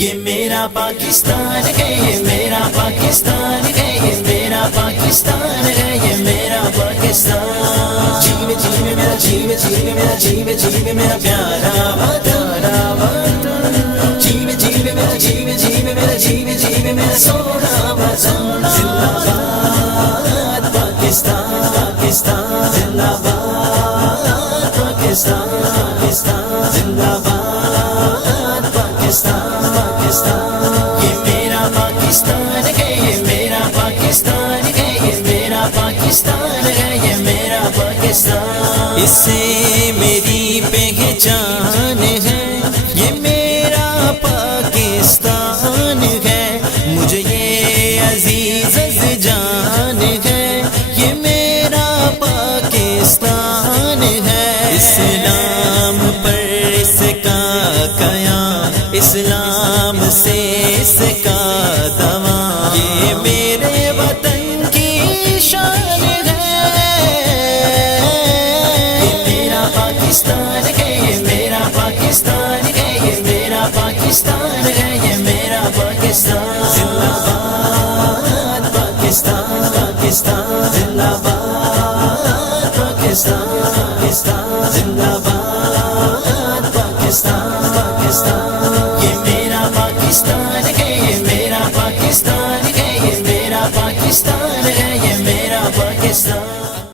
یہ میرا پاکستان ہے، یہ میرا پاکستان ہے، یہ میرا پاکستان ہے، یہ میرا پاکستان۔ جیو جیو میرا جیو جیو میرا جیو جیو میرا پیارا وطن، جیو جیو میرا جیو جیو میرا جیو جیو میرا سونا وطن۔ زندہ باد پاکستان، پاکستان زندہ باد، پاکستان پاکستان زندہ باد، پاکستان پاکستان۔ یہ میرا پاکستان ہے، یہ میرا پاکستان ہے، یہ میرا پاکستان ہے، یہ میرا پاکستان۔ اس سے میری پہچان ہے، یہ میرا پاکستان ہے، مجھے یہ عزیز از جان ہے، یہ میرا پاکستان ہے۔ اسلام پر اس کا قیام، اسلام سے اس کا دوام، یہ میرے وطن کی شان ہے۔ یہ میرا پاکستان ہے، یہ میرا پاکستان ہے، یہ میرا پاکستان ہے، یہ میرا پاکستان۔ زندہ باد پاکستان، پاکستان زندہ باد، پاکستان پاکستان زندہ باد، پاکستان پاکستان۔ یہ میرا پاکستان ہے، یہ میرا پاکستان ہے، یہ میرا پاکستان ہے، یہ میرا پاکستان۔